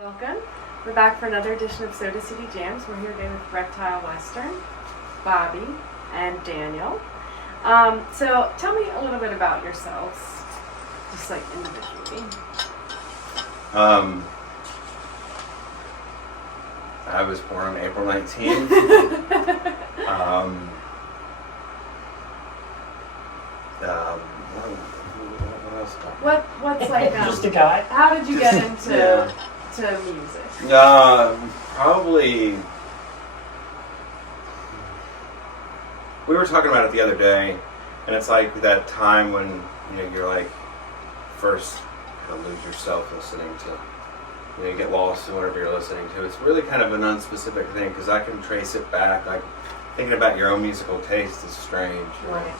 Welcome. We're back for another edition of Soda City Jams. We're here today with Reptile Western, Bobby, and Daniel. So tell me a little bit about yourselves, just like individually. I was born on April 19th. What else? What's like Just a guy. how did you get into to music? Probably. We were talking about it the other day, and it's like that time when you're like first kind of lose yourself listening to, you get lost in whatever you're listening to. It's really kind of an unspecific thing because I can trace it back. Like thinking about your own musical taste is strange, Right.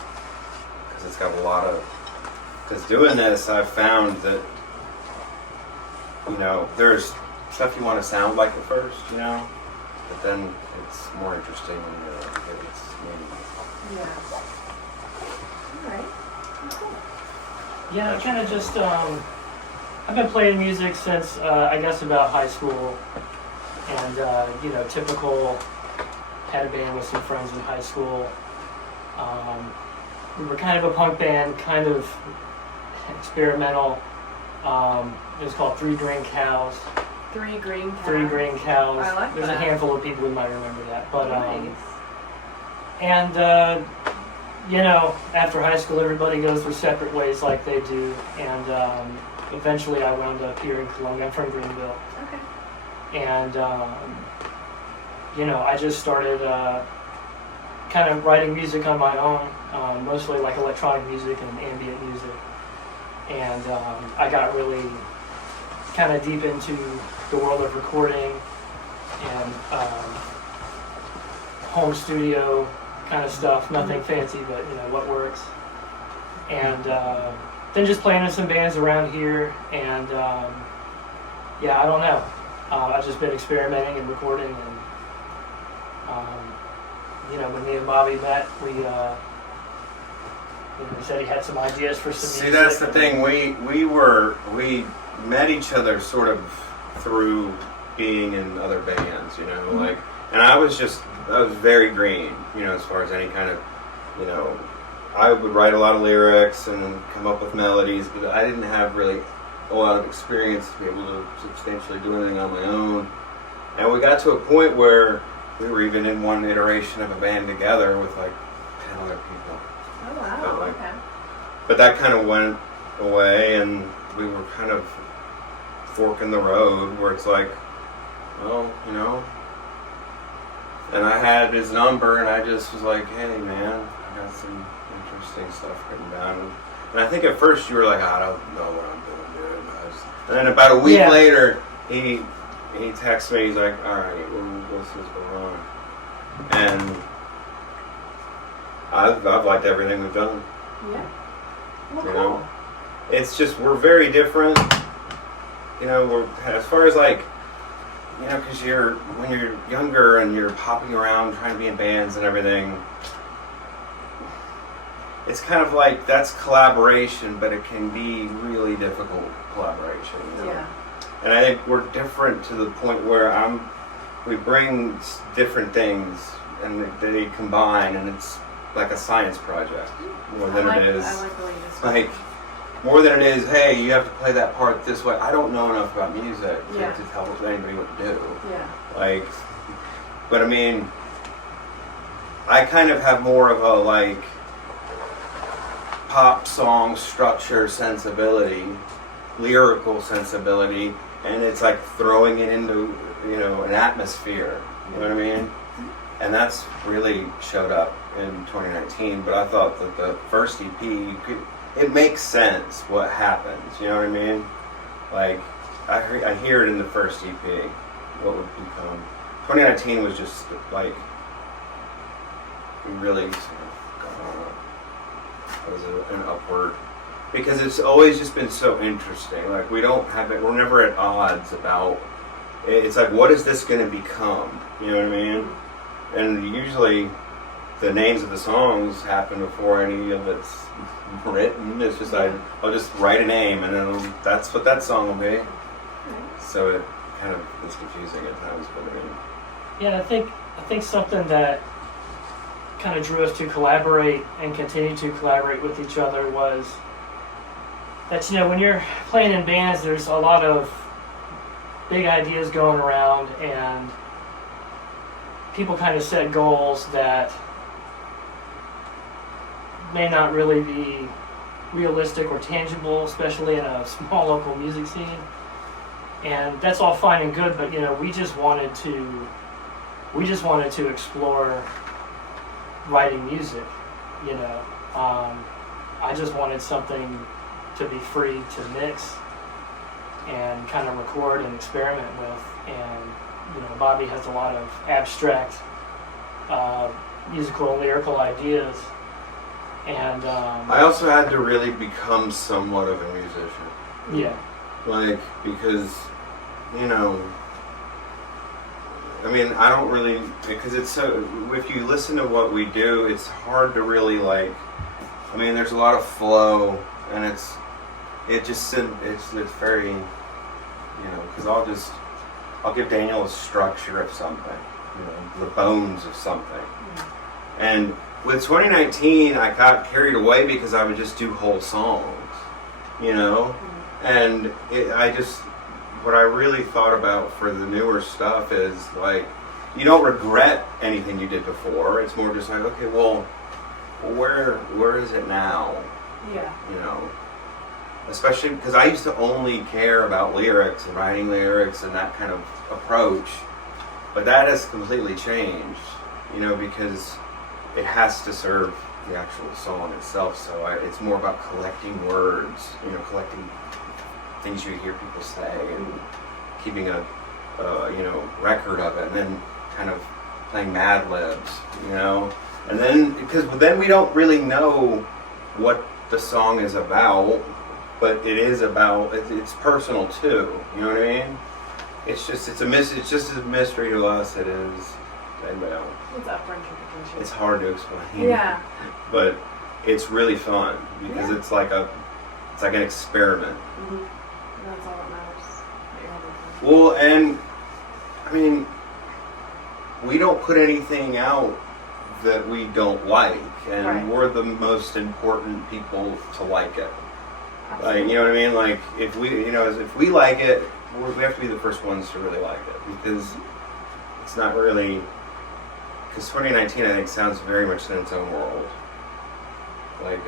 because it's got a lot of. Because doing this, I've found that there's stuff you want to sound like at first, but then it's more interesting when it's meaningful. Yeah. All right. Cool. Yeah, I kind of just, I've been playing music since, I guess, about high school. And, typical, had a band with some friends in high school. We were kind of a punk band, kind of experimental. It was called Three Green Cows. Three Green Cows. Three Green Cows. I like There's that. a handful of people who might remember that. But, Nice. and, after high school, everybody goes their separate ways like they do. And eventually I wound up here in Columbia. I'm from Greenville. Okay. And, I just started kind of writing music on my own, mostly like electronic music and ambient music. And I got really kind of deep into the world of recording and home studio kind of stuff. Nothing fancy, but what works. And then just playing in some bands around here. And I don't know. I've just been experimenting and recording. And when me and Bobby met, we he said he had some ideas for some See, music. that's the thing. We met each other sort of through being in other bands, and I was very green, as far as any kind of, I would write a lot of lyrics and come up with melodies, but I didn't have really a lot of experience to be able to substantially do anything on my own. And we got to a point where we were even in one iteration of a band together with like 10 other people. Oh wow. But, Okay. But that kind of went away, and we were kind of forking the road where it's like, well, and I had his number, and I just was like, hey man, I got some interesting stuff written down. And I think at first you were like, I don't know what I'm doing, dude. And then about a week later, he texts me, he's like, alright, what's going on? And I've liked everything we've done. Yeah. Well, cool. It's just, we're very different. We're, as far as like, because when you're younger and you're popping around trying to be in bands and everything, it's kind of like, that's collaboration, but it can be really difficult collaboration. Yeah. And I think we're different to the point where we bring different things and they combine, and it's like a science project more than it is. I like the way you describe it. More than it is, hey, you have to play that part this way. I don't know enough about music to tell anybody what to do. Yeah. But I mean, I kind of have more of a pop song structure sensibility, lyrical sensibility, and it's like throwing it into an atmosphere. You know what I mean? And that's really showed up in 2019. But I thought that the first EP, it makes sense what happens. You know what I mean? Like I hear it in the first EP what would become. 2019 was just like really sort of gone up. It was an upward. Because it's always just been so interesting. Like we're never at odds about. It's like, what is this going to become? You know what I mean? And usually, the names of the songs happen before any of it's written. It's just I'll just write a name, and then that's what that song will be. So it kind of is confusing at times, but I mean, Yeah, I think something that kind of drew us to collaborate and continue to collaborate with each other was that, you know, when you're playing in bands, there's a lot of big ideas going around, and people kind of set goals that may not really be realistic or tangible, especially in a small local music scene. And that's all fine and good, but, you know, we just wanted to explore writing music, you know. I just wanted something to be free to mix and kind of record and experiment with. And, you know, Bobby has a lot of abstract musical and lyrical ideas. And I also had to really become somewhat of a musician. yeah. Like, because, you know, I mean, I don't really, because it's so, if you listen to what we do, it's hard to really, like, I mean, there's a lot of flow, and it's very, you know, because I'll give Daniel a structure of something, you know, the bones of something. And with 2019, I got carried away because I would just do whole songs, you know? And what I really thought about for the newer stuff is, like, you don't regret anything you did before. It's more just like, okay, well where is it now? Yeah. You know? Especially because I used to only care about lyrics and writing lyrics and that kind of approach. But that has completely changed, you know, because it has to serve the actual song itself. So it's more about collecting words, you know, collecting things you hear people say and keeping a you know, record of it, and then kind of playing Mad Libs, you know. And then, because then we don't really know what the song is about, but it is about, it's personal too, you know what I mean? It's just a mystery to us. It is, and It's up for interpretation. it's hard to explain. Yeah. But it's really fun because Yeah. it's like an experiment. Mm-hmm. That's all that matters. That you're having fun. Well, and I mean, we don't put anything out that we don't like, and Right. we're the most important people to like it. Like, Absolutely. you know what I mean? Like, if we like it, we have to be the first ones to really like it, because it's not really, because 2019 I think sounds very much in its own world. Like,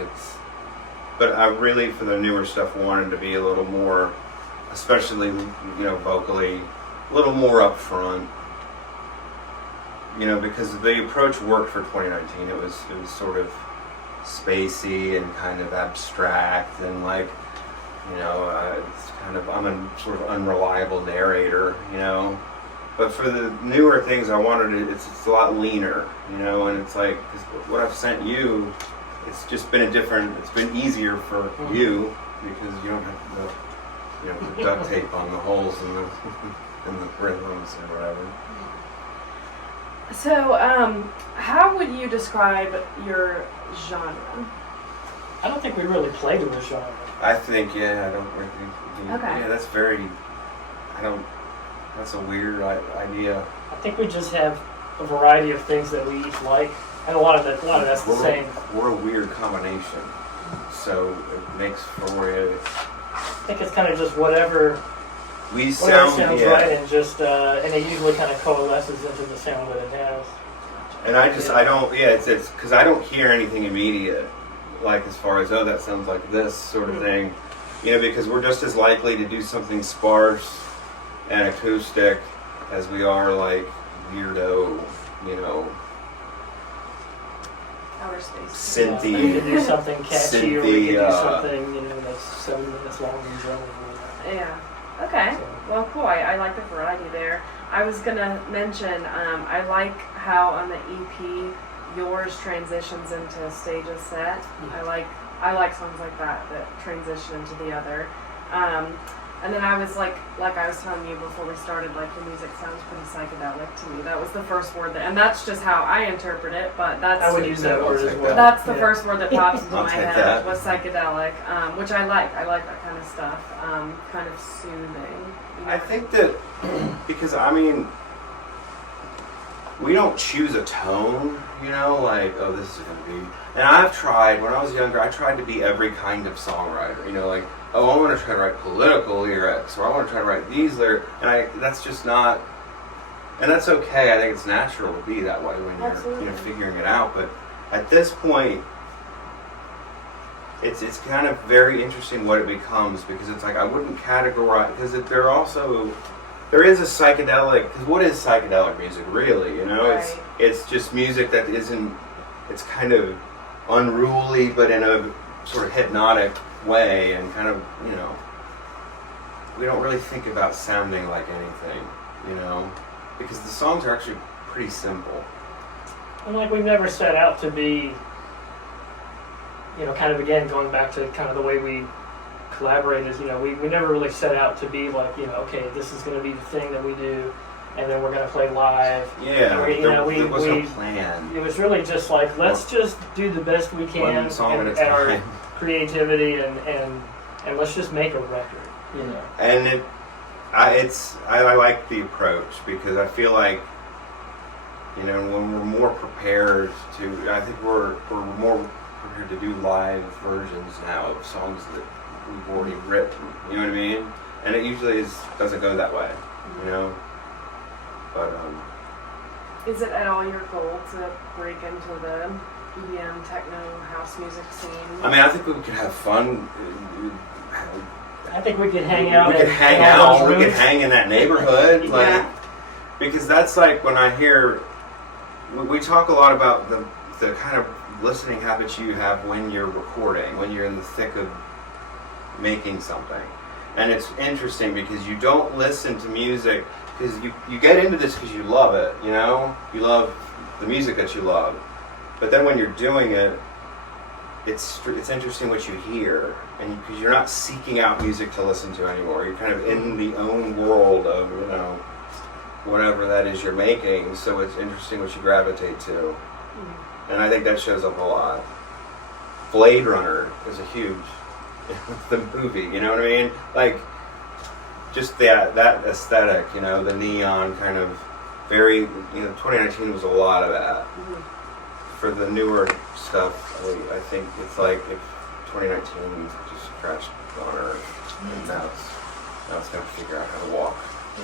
but I really, for the newer stuff, wanted to be a little more, especially, you know, vocally, a little more upfront. You know, because the approach worked for 2019. It was sort of spacey and kind of abstract, and, like, you know, it's kind of, I'm a sort of unreliable narrator, you know. But for the newer things, I wanted it's a lot leaner, you know. And it's like, 'cause what I've sent you, it's just been it's been easier for you because you don't have the duct tape on the holes in the in the rhythms or whatever. So, how would you describe your genre? I don't think we really played with a genre. I think, I don't really. Okay. Yeah, that's a weird idea. I think we just have a variety of things that we each like, and a lot of that's the same. We're a weird combination, so it makes for it. I think it's kind of just whatever sounds right, and just and it usually kind of coalesces into the sound that it has. And I don't, it's because I don't hear anything immediate, like as far as, oh, that sounds like this sort of thing, you know, because we're just as likely to do something sparse and acoustic as we are like weirdo, you know, Outer space. synthy. We could do something catchy, or we could do synthy, something, you know, that's 7 minutes long and general. Yeah. Okay. So- Well, cool. I like the variety there. I was gonna mention, I like how on the EP yours transitions into stages set. Yeah. I like songs like that transition into the other. And then I was like I was telling you before we started, like the music sounds pretty psychedelic to me. That was the first word and that's just how I interpret it. But that's I would use that word as well. That's the first word that pops into I'll my take head that. was psychedelic, which I like. I like that kind of stuff. Kind of soothing. I think that because I mean, we don't choose a tone, you know, like, oh, this is going to be. And I've tried, when I was younger, I tried to be every kind of songwriter, you know, like, oh, I want to try to write political lyrics, or I want to try to write these lyrics, and that's just not, and that's okay. I think it's natural to be that way when you're, you know, figuring it out. But at this point, it's kind of very interesting what it becomes, because it's like I wouldn't categorize, because there is a psychedelic, because what is psychedelic music really, you know? Right. It's just music that isn't, it's kind of unruly, but in a sort of hypnotic way, and kind of, you know, we don't really think about sounding like anything, you know? Because the songs are actually pretty simple. And like we've never set out to be, you know, kind of again going back to kind of the way we collaborate is, you know, we never really set out to be like, you know, okay, this is going to be the thing that we do, and then we're going to play live. Yeah, there was no plan. It was really just like, let's just do the best we can One song at a at our time. creativity, and let's just make a record, you know. And I like the approach, because I feel like, you know, when we're more prepared to, I think we're more prepared to do live versions now of songs that we've already written, you know what I mean? And it usually doesn't go that way, you know? But, Is it at all your goal to break into the EDM, techno, house music scene? I mean, I think we could have fun. I think we could hang out. We could hang out. We could hang in that neighborhood, like, Yeah. because that's like when I hear. We talk a lot about the kind of listening habits you have when you're recording, when you're in the thick of making something, and it's interesting because you don't listen to music because you get into this because you love it, you know, you love the music that you love, but then when you're doing it, it's interesting what you hear, and because you're not seeking out music to listen to anymore, you're kind of in the own world of, you know, whatever that is you're making, so it's interesting what you gravitate to. And I think that shows up a lot. Blade Runner is a huge, the movie, you know what I mean? Like, just that aesthetic, you know, the neon kind of very, you know, 2019 was a lot of that. For the newer stuff, I think it's like if 2019 just crashed on Earth, and now it's going to figure out how to walk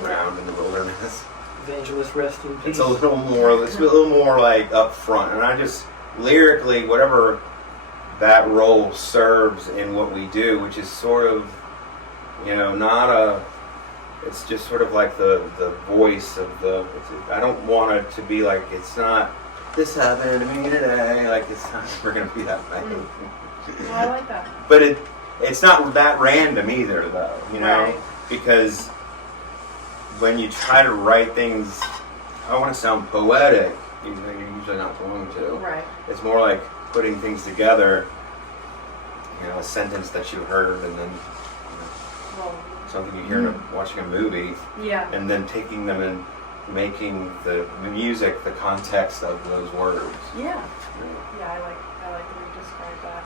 around in the wilderness. Evangelist, rest in peace. It's a little more like up front, and I just lyrically, whatever that role serves in what we do, which is sort of, you know, not a. It's just sort of like the voice of the. I don't want it to be like it's not. This happened to me today. Like it's not. We're gonna be that way. Well, I like that. But it's not that random either, though. You know, Right. Because when you try to write things, I want to sound poetic. You're usually not going to. Right. It's more like putting things together. You know, a sentence that you heard, and then Well, something you hear watching a movie, yeah. and then taking them and making the music the context of those words. Yeah. You know. Yeah, I like the way you described that.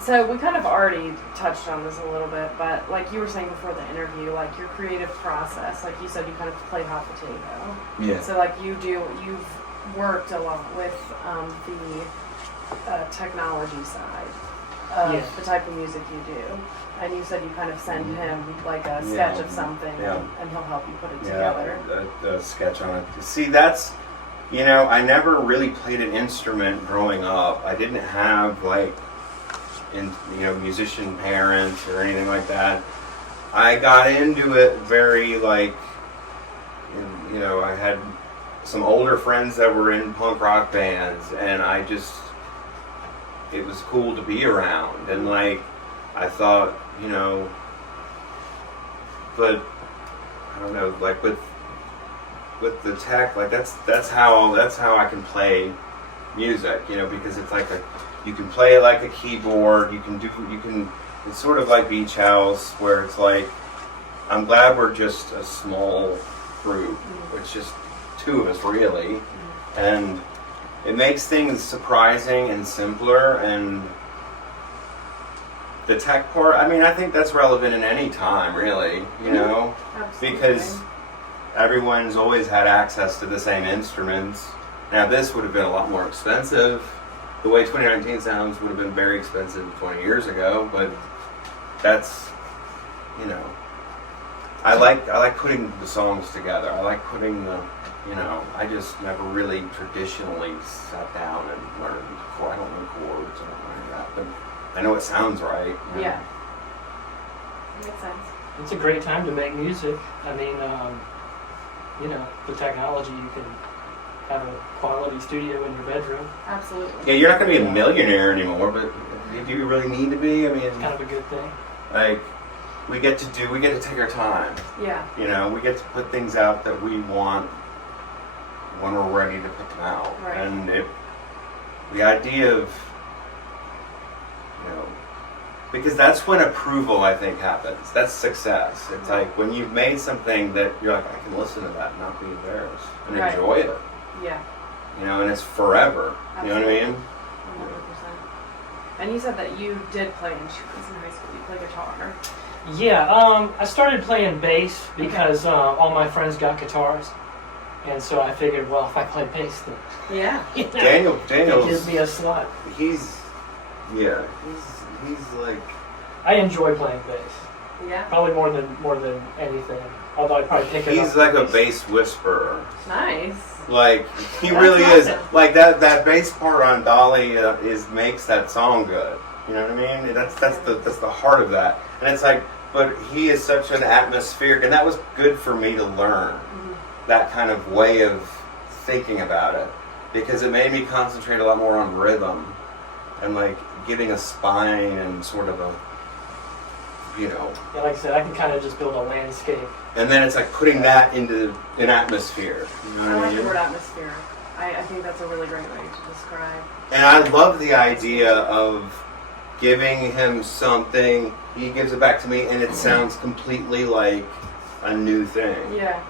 So we kind of already touched on this a little bit, but like you were saying before the interview, like your creative process, like you said, you kind of play hot potato. Yeah. So like you've worked a lot with the technology side of Yeah. the type of music you do. And you said you kind of send him like a sketch of something, and he'll help you put it together. A sketch on it. See, that's, you know, I never really played an instrument growing up. I didn't have like, musician parents or anything like that. I got into it very like, you know, I had some older friends that were in punk rock bands, and it was cool to be around, and like, I thought, you know, but I don't know, like with the tech, like that's how I can play music, you know, because it's like You can play it like a keyboard. It's sort of like Beach House, where it's like, I'm glad we're just a small group. It's just two of us, really. And it makes things surprising and simpler. And the tech part, I mean, I think that's relevant in any time, really, you know? Absolutely. Because everyone's always had access to the same instruments. Now, this would have been a lot more expensive. The way 2019 sounds would have been very expensive 20 years ago, but that's, you know, I like putting the songs together. I like putting the, you know, I just never really traditionally sat down and learned chords. I don't know chords, I don't know that, but I know it sounds right. You know? Yeah. Makes sense. It's a great time to make music. I mean, you know, the technology, you can have a quality studio in your bedroom. Absolutely. Yeah, you're not going to be a millionaire anymore, but do you really need to be? I mean, It's kind of a good thing. like, we get to take our time. Yeah. You know, we get to put things out that we want when we're ready to put them out. Right. And the idea of, you know, because that's when approval, I think, happens. That's success. It's like when you've made something that you're like, I can listen to that and not be embarrassed and Right. enjoy it. Yeah. You know, and it's forever. You know what I mean? 100%. And you said that you did play instruments in high school. You play guitar. Yeah, I started playing bass because all my friends got guitars. And so I figured, well, if I play bass, then Yeah. you know, it Daniel's gives me a slot. he's like, I enjoy playing bass, Yeah. probably more than anything. Although I probably pick it up. he's like a bass whisperer. Nice. Like he That's really is. awesome. Like that bass part on Dolly makes that song good. You know what I mean? That's the heart of that. And it's like, but he is such an atmospheric, and that was good for me to learn that kind of way of thinking about it, because it made me concentrate a lot more on rhythm and like giving a spine and sort of a, you know. Yeah, like I said, I can kind of just build a landscape. And then it's like putting that into an atmosphere. You know I what like I the mean? word atmosphere. I think that's a really great way to describe. And I love the idea of giving him something, he gives it back to me, and it sounds completely like a new thing. Yeah.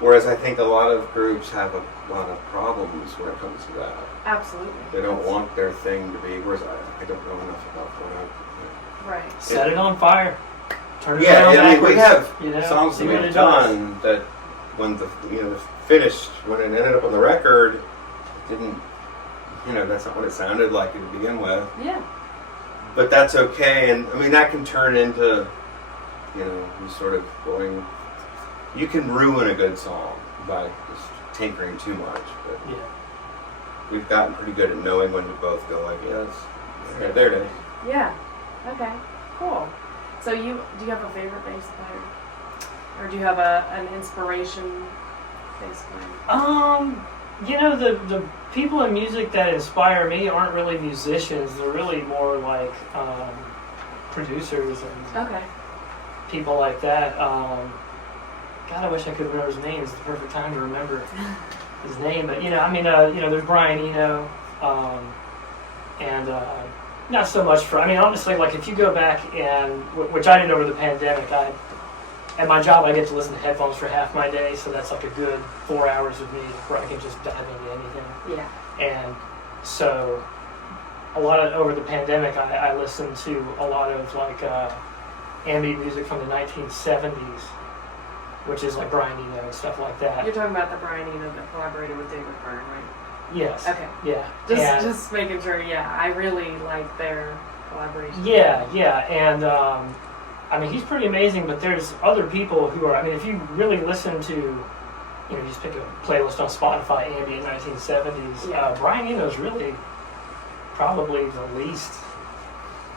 Whereas I think a lot of groups have a lot of problems when it comes to that. Absolutely. They don't want their thing to be, whereas I don't know enough about what Right. Set it on fire. Turn it Yeah, around I mean, we backwards, have you know, songs see that what we've it does. done that when finished, when it ended up on the record, it didn't, you know, that's not what it sounded like to begin with. Yeah. But that's okay, and I mean that can turn into, you know, you sort of going. You can ruin a good song by just tinkering too much, but Yeah. we've gotten pretty good at knowing when to both go like, yes, yeah, there it is. Yeah. Okay. Cool. So do you have a favorite bass player, or do you have an inspiration bass player? You know, the people in music that inspire me aren't really musicians. They're really more like producers and Okay. people like that. God, I wish I could remember his name. It's the perfect time to remember his name. But you know, I mean, you know, there's Brian Eno, and not so much for. I mean, honestly, like if you go back and which I did over the pandemic, at my job I get to listen to headphones for half my day, so that's like a good 4 hours of me where I can just dive into anything. Yeah. And so, a lot of over the pandemic, I listened to a lot of like ambient music from the 1970s, which is like Brian Eno and stuff like that. You're talking about the Brian Eno that collaborated with David Byrne, right? Yes. Okay. Yeah. Just making sure. Yeah, I really like their collaboration. Yeah, and I mean he's pretty amazing. But there's other people who are. I mean, if you really listen to, you know, just pick a playlist on Spotify, ambient 1970s. Yeah. Brian Eno's really probably the least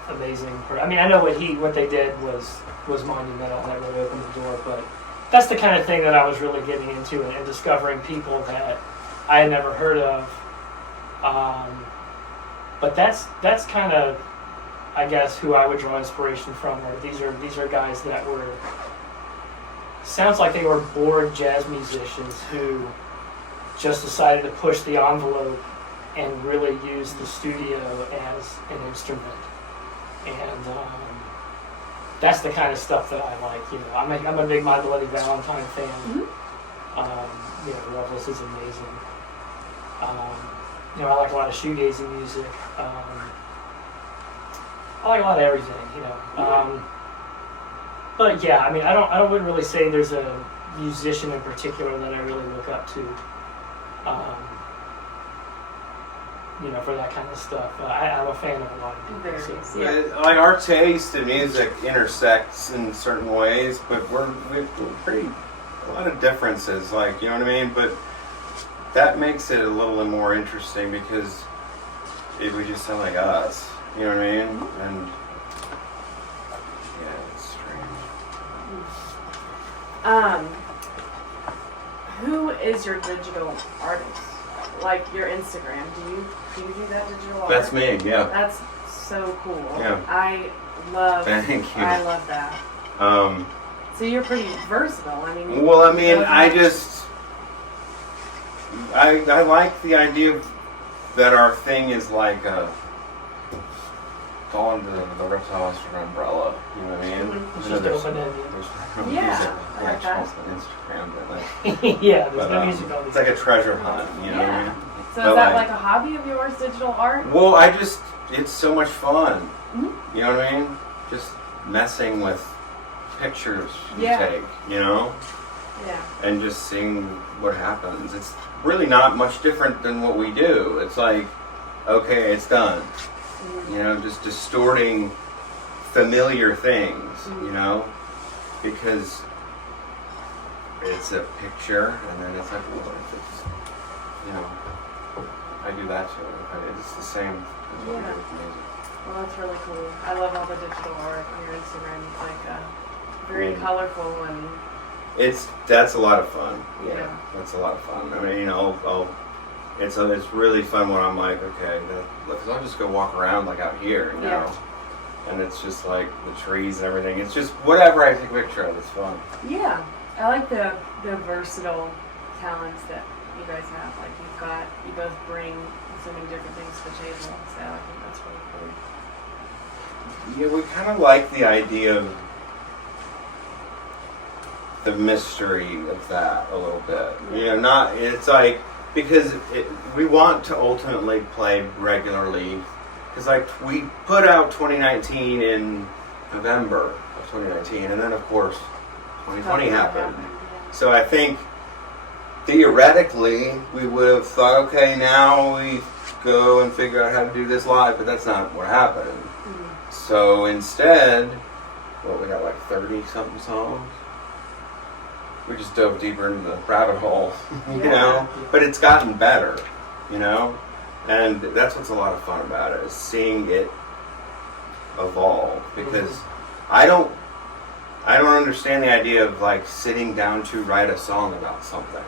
amazing. I mean, I know what they did was monumental and that really opened the door. But that's the kind of thing that I was really getting into and discovering people that I had never heard of. But that's kind of, I guess, who I would draw inspiration from. Or these are guys that were, sounds like they were bored jazz musicians who just decided to push the envelope and really use the studio as an instrument. And that's the kind of stuff that I like. You know, I'm a big My Bloody Valentine fan. Mm-hmm. You know, Loveless is amazing. You know, I like a lot of shoegazing music. I like a lot of everything. You know, but yeah, I mean, I wouldn't really say there's a musician in particular that I really look up to. You know, for that kind of stuff. I'm a fan of a lot of people. Very So. nice. Yeah, like our taste in music intersects in certain ways, but we're pretty a lot of differences. Like, you know what I mean? But that makes it a little more interesting because it would just sound like us. You know what I mean? And yeah, it's strange. Who is your digital artist? Like your Instagram, do you do that digital art? That's me. Yeah. That's so cool. Yeah. I love. Thank you. I love that. So you're pretty versatile. I mean. Well, I mean, I like the idea that our thing is like fall under the Reptile Western umbrella. You know what I mean? Mhm. It's just open-ended. There's no Yeah, music, I like that. Instagram, but like, Yeah, there's no music on it's like a treasure hunt. You know what I Yeah. mean? So But is that like a hobby of yours, digital art? Well, it's so much fun. Mhm. You know what I mean? Just messing with pictures you Yeah. take, you know? Yeah. And just seeing what happens. It's really not much different than what we do. It's like, okay, it's done. Mhm. You know, just distorting familiar things, Mhm. you know? Because it's a picture, and then it's like, well, if it's, you know, I do that too. It's the same as what we do with music. Well, that's really cool. I love all the digital art on your Instagram. It's like very colorful and That's a lot of fun. Yeah. That's a lot of fun. I mean, you know, it's really fun when I'm like, okay, because I'll just go walk around like out here, you know, and it's just like the trees and everything. It's just whatever I take a picture of, it's fun. yeah. I like the versatile talents that you guys have. Like you both bring so many different things to the table. So I think that's really cool. Yeah, we kind of like the idea of the mystery of that a little bit. You know, it's like, because we want to ultimately play regularly, because like we put out 2019 in November of 2019, and then of course 2020 happened. So I think theoretically we would have thought, okay, now we go and figure out how to do this live, but that's not what happened. Mm-hmm. So instead, we got like 30 something songs. We just dove deeper into the rabbit hole, you know? But it's gotten better, you know? And that's what's a lot of fun about it, is seeing it evolve. Because I don't understand the idea of like sitting down to write a song about something.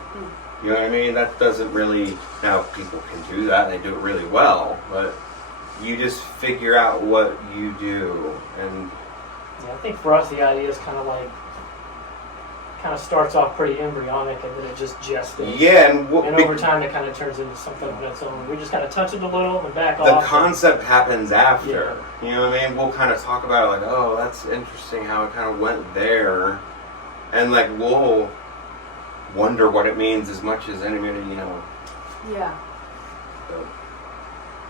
You know what I mean? That doesn't really, now people can do that, they do it really well, but you just figure out what you do. And Yeah, I think for us the idea is kind of starts off pretty embryonic, and then it just gestates. yeah, and over time it kind of turns into something on its own. We just kind of touch it a little and back the off. concept happens after. You know what I mean? We'll kind of talk about it like, oh, that's interesting how it kind of went there. And like, we'll wonder what it means as much as anybody, you know. Yeah.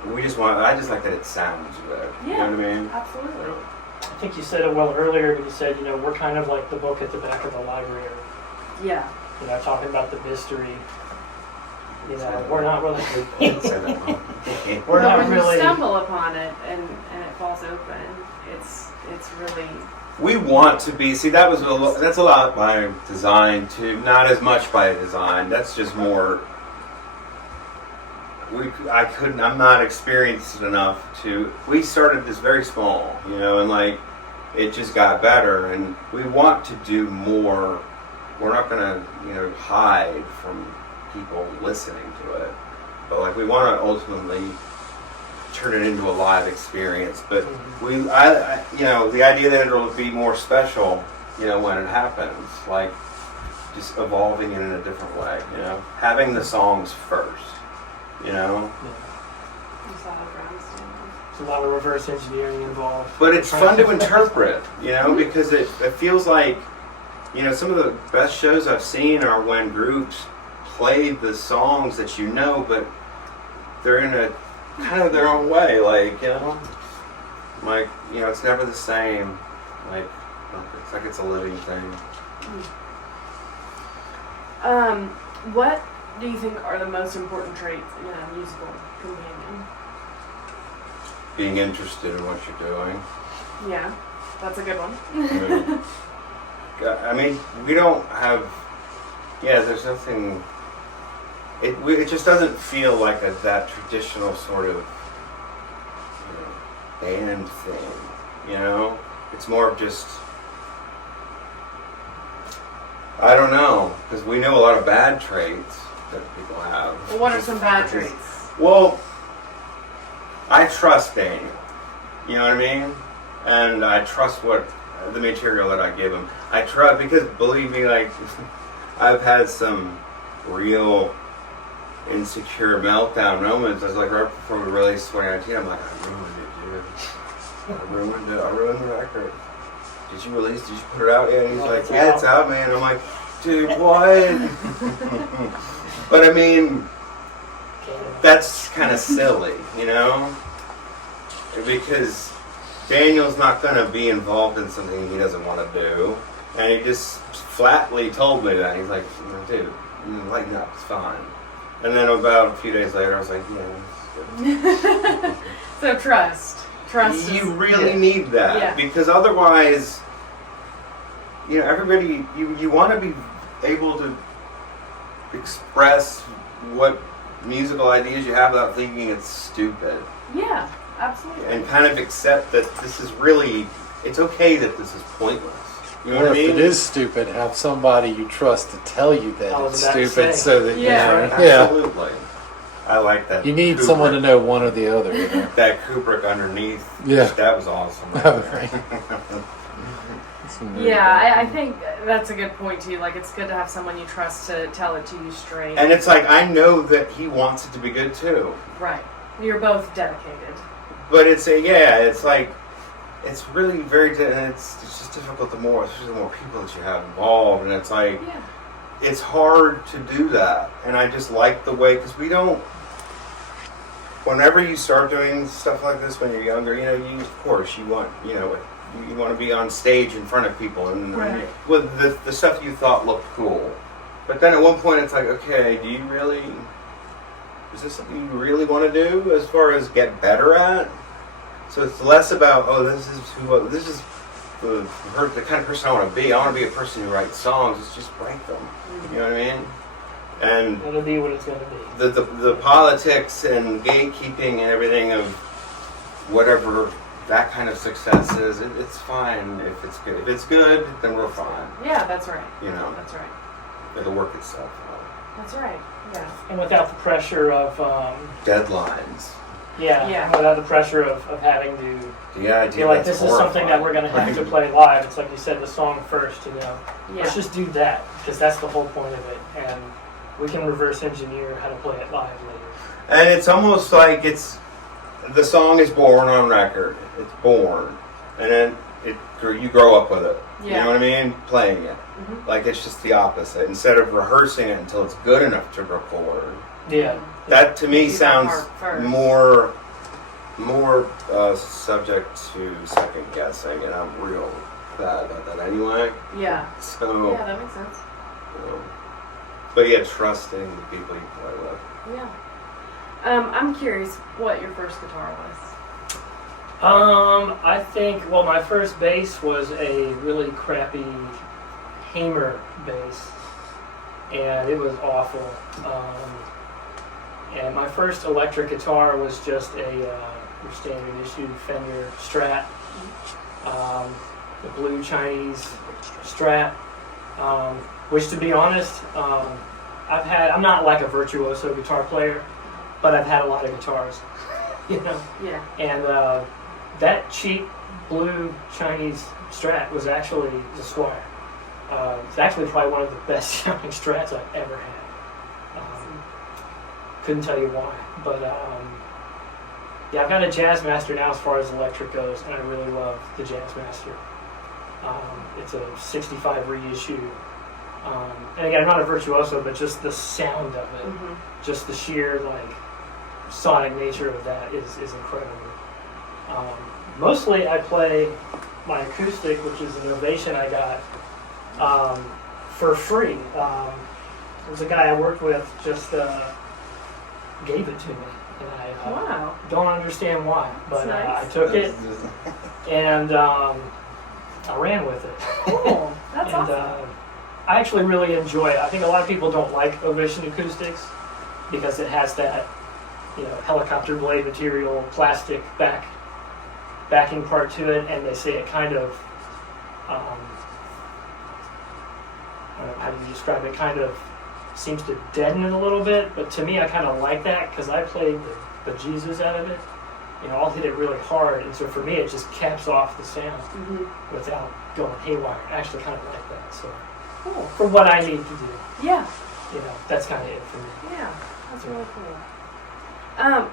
I just like that it sounds good. Yeah. You know what I mean? Absolutely. I think you said it well earlier when you said, you know, we're kind of like the book at the back of the library. Yeah. You know, talking about the mystery. You know, we're not really. We're not when really. you stumble upon it and it falls open, it's really. We want to be. See, that's a lot by design too. Not as much by design. That's just more. I'm not experienced enough to. We started this very small, you know, and like it just got better, and we want to do more. We're not gonna, you know, hide from people listening to it, but like we want to ultimately turn it into a live experience. But you know, the idea that it'll be more special, you know, when it happens, like just evolving it in a different way, you know, having the songs first, you know, You saw the drums. There's a lot of reverse engineering involved. But it's fun to interpret, you know, because it feels like, you know, some of the best shows I've seen are when groups play the songs that you know, but they're in a kind of their own way, like, you know, like, you know, it's never the same, like it's like it's a living thing. What do you think are the most important traits in a musical companion? Being interested in what you're doing. Yeah, that's a good one. I mean, we don't have. Yeah, there's nothing. It just doesn't feel like that traditional sort of, you know, band thing. You know, it's more of just. I don't know, because we know a lot of bad traits that people have. Well, what are some bad traits? Well, I trust Daniel. You know what I mean? And I trust the material that I give him. I trust, because believe me, like, I've had some real insecure meltdown moments. I was like, right before we released 2019, I'm like, I ruined it, dude. I ruined the record. Did you put it out yet? And he's like, yeah, it's out, man. I'm like, dude, what? But I mean, that's kind of silly, you know? Because Daniel's not going to be involved in something he doesn't want to do. And he just flatly told me that. He's like, dude, lighten up, it's fine. And then about a few days later, I was like, yeah. So trust. Trust. You really need that. Yeah. Because otherwise, you know, everybody, you want to be able to express what musical ideas you have without thinking it's stupid. Yeah, absolutely. And kind of accept that this is really, it's okay that this is pointless. You know Or what I if mean? it is stupid, have somebody you trust to tell you that I was it's about to stupid, say. so that Yeah. yeah, Absolutely. I like that. you need Kubrick, someone to know one or the other. You know? that Kubrick underneath. Yeah. That was awesome. Right Oh, there. Yeah, I think that's a good point too. Like, it's good to have someone you trust to tell it to you straight. And it's like, I know that he wants it to be good too. Right. You're both dedicated. But it's like, it's really and it's just difficult especially the more people that you have involved, and it's like, Yeah. it's hard to do that. And I just like the way, because whenever you start doing stuff like this when you're younger, you know, of course, you want to be on stage in front of people, and Right. with the stuff you thought looked cool. But then at one point it's like, okay, is this something you really want to do as far as get better at? So it's less about, this is the kind of person I want to be. I want to be a person who writes songs. It's just write them. Mm-hmm. You know what I mean? And It'll be what it's going to be. the politics and gatekeeping and everything of whatever that kind of success is, it's fine if it's good. If it's good, then we're fine. Yeah, that's right. You know, That's right. it'll work itself out. That's right. Yeah. And without the pressure of, Deadlines. Yeah. without the pressure of having to The idea feel like that's this is something that we're going to have to play live. It's like you said, the song first, you know. Yeah. Let's just do that, because that's the whole point of it. And we can reverse engineer how to play it live later. And it's almost like the song is born on record. It's born, and then you grow up with it. Yeah. You know what I mean? Playing it. Mhm. Like, it's just the opposite. Instead of rehearsing it until it's good enough to record. Yeah. That to me Do that sounds part first. more subject to second guessing, and I'm real bad about that anyway. Yeah. So, Yeah, that makes sense. but yeah, trusting the people you play with. Yeah. I'm curious what your first guitar was. I think, my first bass was a really crappy Hamer bass, and it was awful. And my first electric guitar was just a standard issue Fender Strat, the blue Chinese Strat, which, to be honest, I'm not like a virtuoso guitar player, but I've had a lot of guitars, you know. Yeah. And that cheap blue Chinese Strat was actually the Squire. It's actually probably one of the best sounding Strats I've ever had. Couldn't tell you why, but Yeah, I've got a Jazz Master now as far as electric goes, and I really love the Jazz Master. It's a 65 reissue. And again, I'm not a virtuoso, but just the sound of it, just the sheer like sonic nature of that is incredible. Mostly I play my acoustic, which is an Ovation I got for free. There's a guy I worked with just gave it to me, and I Wow. don't understand why, but That's nice. I took it and I ran with it. Cool. That's And awesome. I actually really enjoy it. I think a lot of people don't like Ovation acoustics because it has that, helicopter blade material, plastic backing part to it, and they say it kind of, I don't know, how do you describe it? Kind of seems to deaden it a little bit, but to me, I kind of like that because I played the Jesus out of it. I'll hit it really hard, and so for me, it just caps off the sound without going haywire. I actually kind of like that. So Cool. for what I need to do, Yeah. that's kind of it for me. Yeah. That's really cool.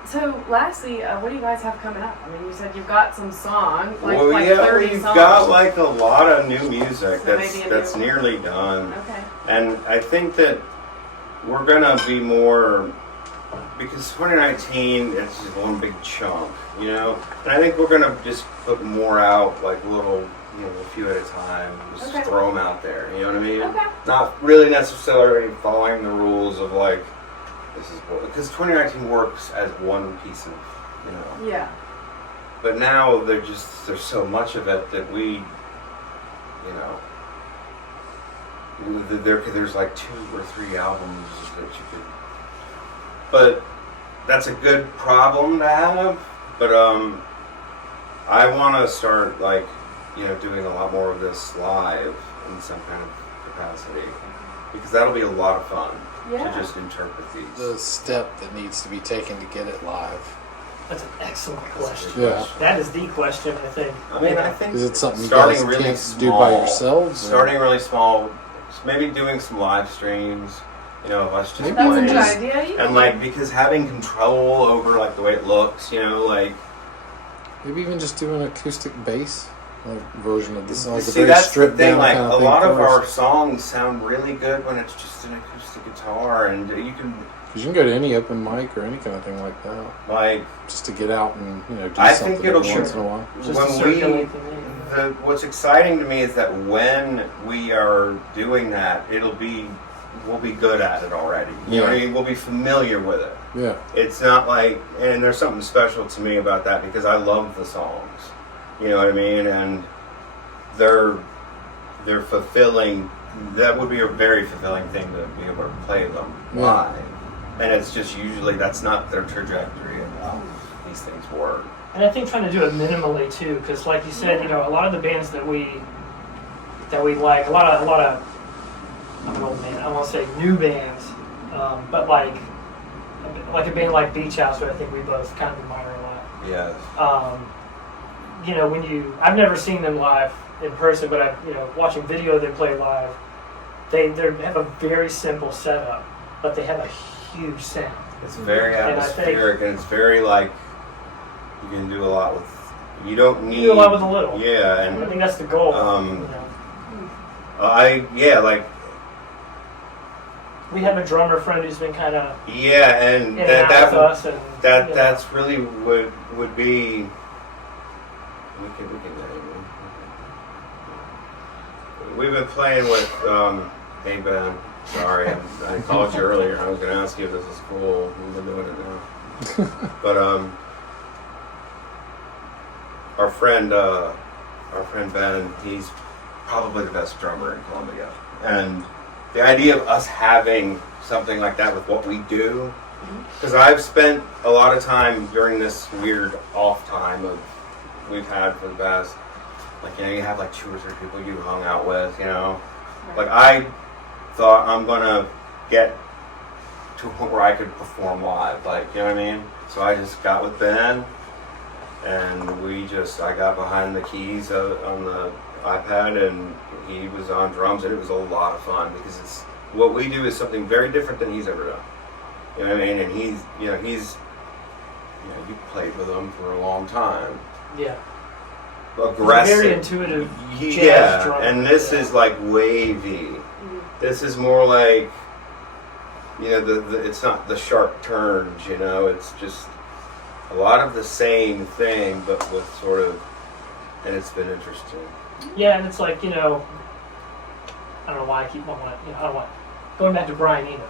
So lastly, what do you guys have coming up? I mean, you said you've got some songs, like 30 we've songs. got like a lot of new music So maybe a that's new- nearly done. Okay. And I think that we're gonna be more, because 2019 it's just one big chunk, And I think we're gonna just put more out, like little, a few at a time, just Okay. throw them out there. You know what I mean? Okay. Not really necessarily following the rules of like this is what, because 2019 works as one piece of, Yeah. But now there's so much of it that there's like 2 or 3 albums that you could. But that's a good problem to have. But I want to start doing a lot more of this live in some kind of capacity, because that'll be a lot of fun Yeah. to just interpret these. The step that needs to be taken to get it live. That's an excellent question. Yeah. That is the question, I think. I mean, I think Is it something you starting guys really can't do by small. yourselves? or- Starting really small, maybe doing some live streams, of us just Maybe That's a playing. good idea. You And can- because having control over the way it looks, Maybe even just do an acoustic bass version of the song. Like a see, very that's the stripped thing. down Like kind a of thing lot of our first. songs sound really good when it's just an acoustic guitar, and you can 'Cause you can go to any open mic or any kind of thing like that, just to get out and do I something think it'll every once in a while. Just to when circulate the name. what's exciting to me is that when we are doing that, we'll be good at it already. Yeah. We'll be familiar with it. Yeah, It's not and there's something special to me about that because I love the songs. You know what I mean? And they're fulfilling. That would be a very fulfilling thing to be able to play them Yeah. live. And it's just usually that's not their trajectory of how these things work. And I think trying to do it minimally too, because like you said, a lot of the bands that we like, a lot of I'm an old man. I won't say new bands, but like a band like Beach House, who I think we both kind of admire a lot. Yes. I've never seen them live in person, but watching video of them play live, they have a very simple setup, but they have a huge sound. It's very And I think- atmospheric, and it's very you can do a lot with. You don't need. You do a lot with a little. Yeah, I and think that's the goal. We have a drummer friend who's been kind of yeah, and in and out with us, and that's really would be. We can. We've been playing with. Hey Ben, sorry, I called you earlier. I was going to ask you if this is cool. We've been doing it now, but our friend Ben, he's probably the best drummer in Columbia, and the idea of us having something like that with what we do, because I've spent a lot of time during this weird off time we've had for the past, you have 2 or 3 people you hung out with, I thought I'm gonna get to a point where I could perform live, you know what I mean? So I just got with Ben, and I got behind the keys on the iPad, and he was on drums, and it was a lot of fun because what we do is something very different than he's ever done. You know what I mean? And you played with him for a long time. Yeah. Aggressive. Very intuitive jazz Yeah, drummer. and this Yeah. is like wavy. This is more like, it's not the sharp turns, it's just a lot of the same thing, but with sort of, and it's been interesting. Yeah, and it's like, I don't know why I keep going back to Brian Eno.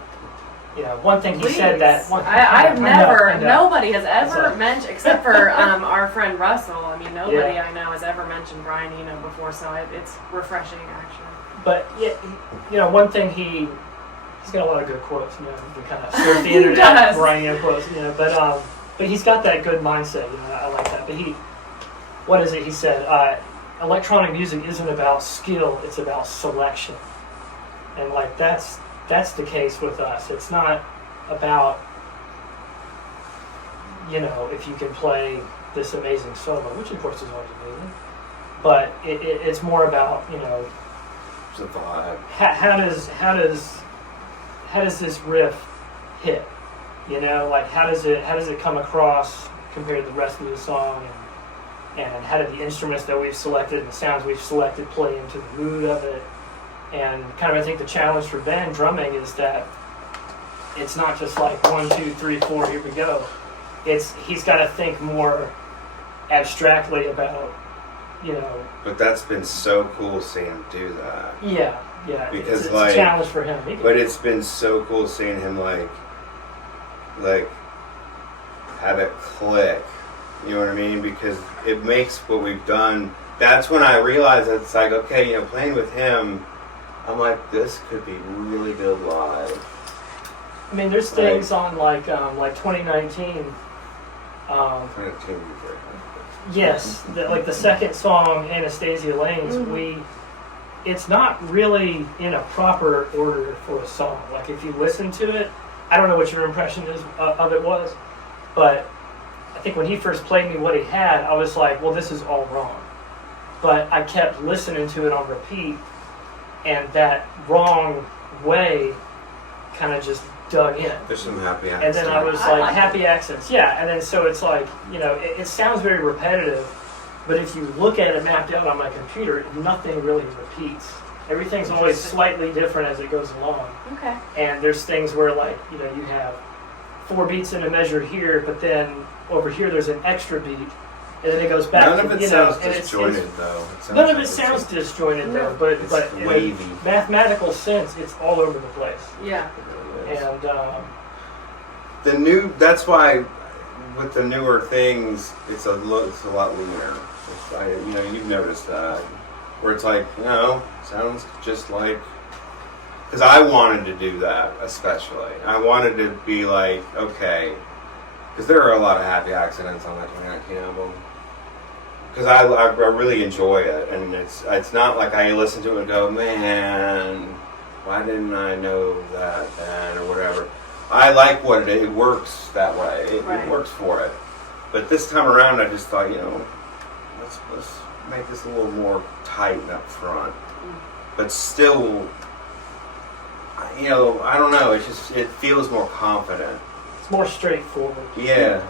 One thing he said that I've never, I know. nobody has ever mentioned, except for our friend Russell. I mean, nobody I know has ever mentioned Brian Eno before, so it's refreshing actually. But one thing he's got a lot of good quotes. You kind of surf the internet, Brian Eno quotes. But he's got that good mindset. I like that. But what is it? He said, electronic music isn't about skill; it's about selection. And like that's the case with us. It's not about if you can play this amazing solo, which of course is always amazing. But it's more about It's a vibe. how does this riff hit? Like how does it come across compared to the rest of the song, and how do the instruments that we've selected and the sounds we've selected play into the mood of it? And kind of I think the challenge for Ben drumming is that it's not just like 1, 2, 3, 4, here we go. He's got to think more abstractly about But that's been so cool seeing him do that. Yeah. Because it's a challenge for him. But it's been so cool seeing him like have it click. You know what I mean? Because it makes what we've done. That's when I realized that it's like, okay, playing with him, I'm like, this could be really good live. I mean, there's things on like 2019. Yes, like the second song, Anastasia Lane's, it's not really in a proper order for a song. Like if you listen to it, I don't know what your impression is of it was, but I think when he first played me what he had, I was like, well, this is all wrong. But I kept listening to it on repeat, and that wrong way kind of just dug in. There's some happy accents. And then I was like happy accents. Yeah, and then so it's like, it sounds very repetitive, but if you look at it mapped out on my computer, nothing really repeats. Everything's always slightly different as it goes along. Okay. And there's things where like, you have 4 beats in a measure here, but then over here there's an extra beat, and then it goes back. None of it sounds disjointed though. None of it sounds disjointed though, but in wavy. a mathematical sense, it's all over the place. Yeah. And that's why with the newer things, it's a lot leaner. You've noticed that, where it's like, sounds just like, because I wanted to do that especially. I wanted to be like, okay, because there are a lot of happy accidents on that 2019 album. Because I really enjoy it, and it's not like I listen to it and go, man, why didn't I know that then, or whatever. I like what it works that way. It works for it. But this time around, I just thought, let's make this a little more tight and up front. But still, I don't know. It feels more confident. it's more straightforward. Yeah.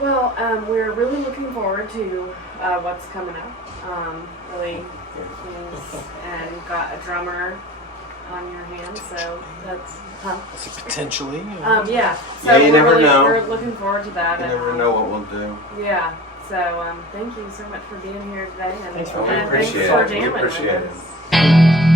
Well, we're really looking forward to what's coming up. Really pleased, and got a drummer on your hands, so that's Potentially. yeah. So you never know. We're looking forward to that. You never know what we'll do. Yeah. So thank you so much for being here today, and Thanks for and being thanks here. for We jamming appreciate with it. us.